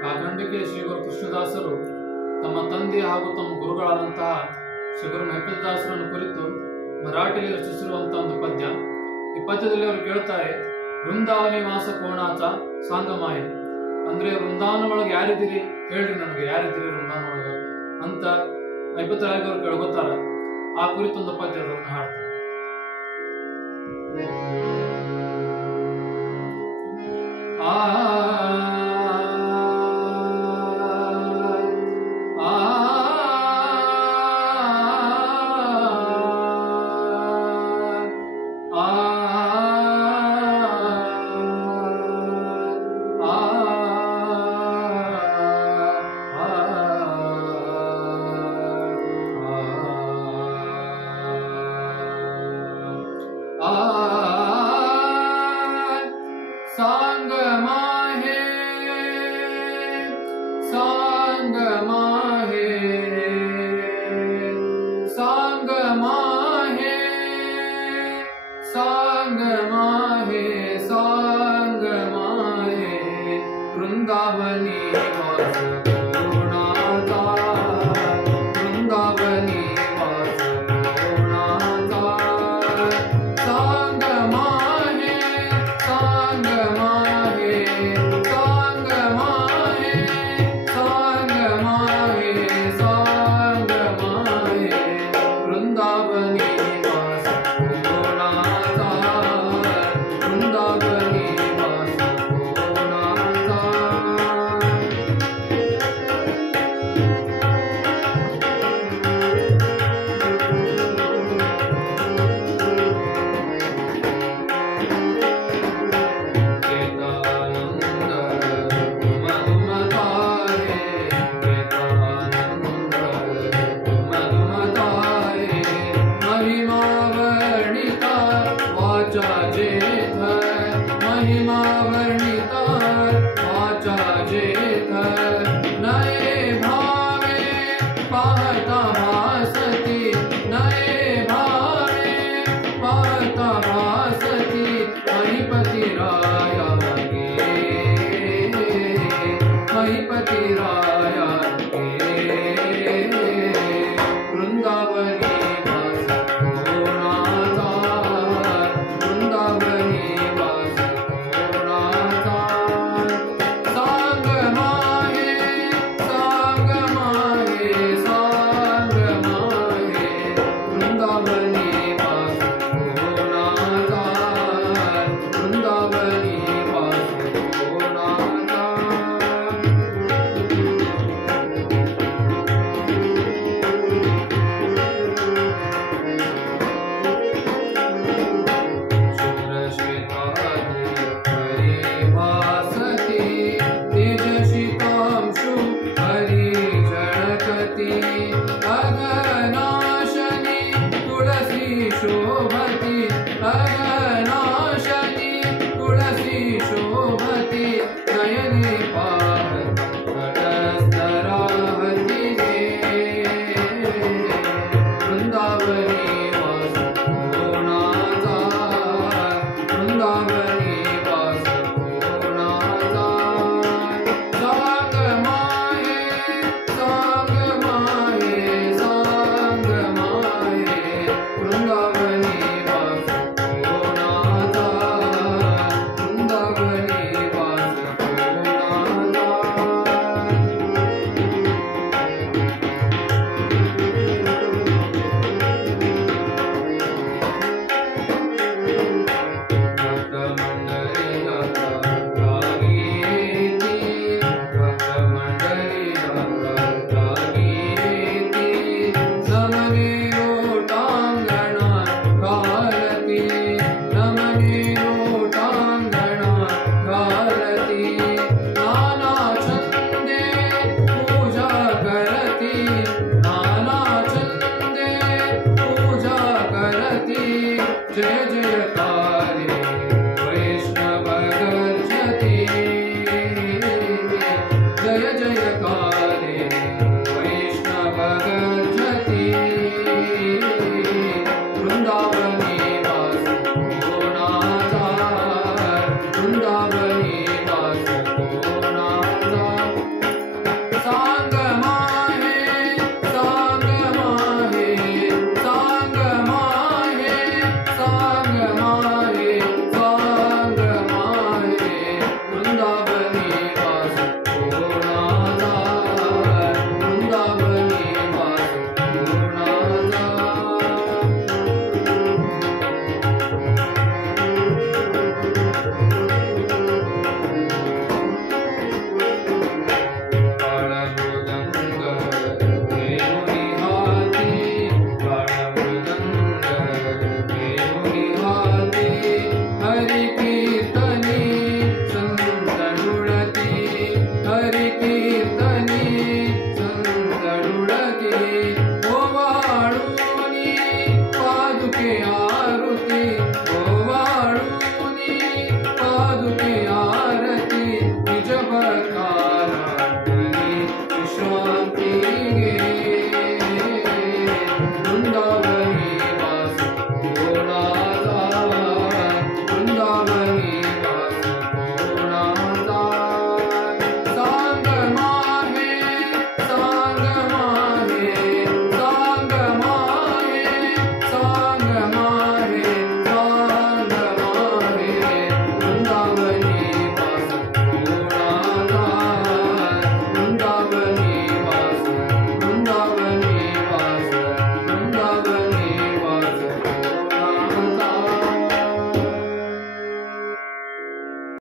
ಕಾಕಂಡಿಕೆ ಶ್ರೀ ಗುರು ಕೃಷ್ಣದಾಸರು ತಮ್ಮ ತಂದೆ ಹಾಗೂ ತಮ್ಮ ಗುರುಗಳಾದಂತಹ ಶ್ರೀ ಗುರು ಮೆಹಪತದಾಸರನ್ನು ಕುರಿತು ಮರಾಠಿಯಲ್ಲಿ ರಚಿಸಿರುವಂತಹ ಒಂದು ಪದ್ಯ. ಈ ಪದ್ಯದಲ್ಲಿ ಅವರು ಕೇಳ್ತಾರೆ, ವೃಂದಾವನಿ ವಾಸ ಕೋಣಾಚ ಸಾಂಗಮಾಯ, ಅಂದ್ರೆ ವೃಂದಾವನ ಒಳಗೆ ಯಾರಿದ್ದೀರಿ ಹೇಳ್ರಿ, ನನಗೆ ಯಾರಿದ್ದೀರಿ ವೃಂದಾವನ ಒಳಗೆ ಅಂತ ಮೆಹಪತರಾಗಿ ಅವ್ರು ಕೇಳ್ಕೊತಾರ. ಆ ಕುರಿತೊಂದು ಪದ್ಯ ಅದನ್ನು ಹಾಡ್ತಾರೆ. वृंदावनी वास कोणाचा, वृंदावनी वास कोणाचा, सांग माहे, सांग माहे, सांग माहे, सांग माहे, सांग माहे, वृंदावनी वास कोणाचा, वृंदावनी वास महिमा वर्णिता वाचा जेथ, नये भावे पाहता भासती, नये भावे पाहता भासती, महिपति राया गे, महिपति राया गे, वृंदावनी वास कोणाचा, वृंदावनी शोभती, अगनाशनी तुलसी शोभती, नयने पाहत कटस्थराहती गे, वृंदावनी वास कोणाचा, वृंदावनी वास कोणाचा, सांग माहे, सांग माहे, सांग माहे, वृंदावनी वास कोणाचा, वृंदावनी वास कोणाचा. जय जयकारे वैष्णव गर्जति, जय जयकारे वैष्णव गर्जति, वृंदावनी वास कोणाचा, वृंदावनी वास कोणाचा. हरि की